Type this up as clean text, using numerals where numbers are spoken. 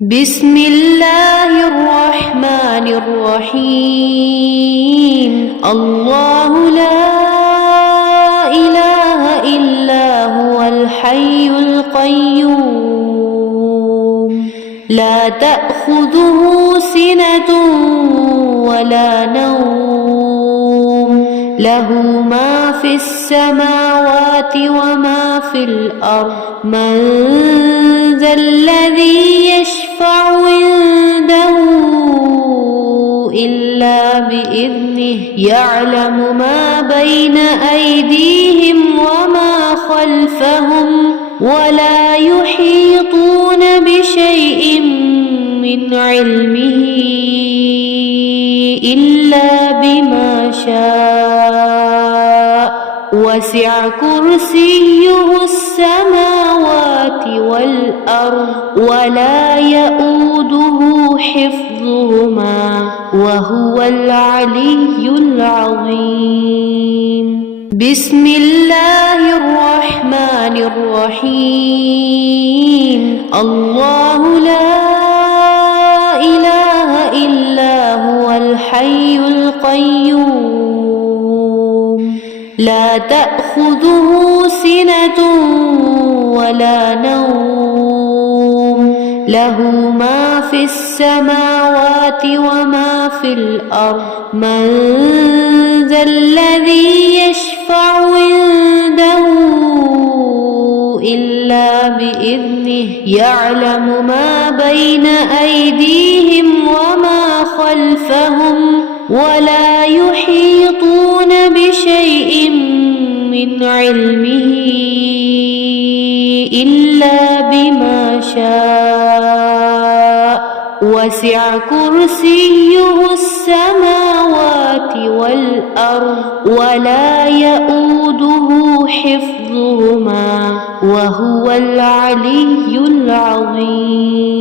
بسم الله الرحمن الرحيم. الله لا إله إلا هو الحي القيوم لا تأخذه سنة ولا نوم له ما في السماوات وما في الأرض من ذا الذي يشفع عنده إلا بإذنه يعلم ما بين أيديهم وما خلفهم ولا يحيطون بشيء من علمه إلا بما شاء وسع كرسيه السماوات والأرض ولا يؤوده حفظهما وهو العلي العظيم. بسم الله الرحمن الرحيم. الله لا إله إلا هو الحي القيوم لا تأخذه سنة ولا نوم له ما في السماوات وما في الأرض من ذا الذي يشفع عنده إلا بإذنه يعلم ما بين أيديهم وما خلفهم ولا يحيطون بشيء من علمه إلا بما شاء وسع كرسيه السماوات والأرض ولا يؤوده حفظهما وهو العلي العظيم.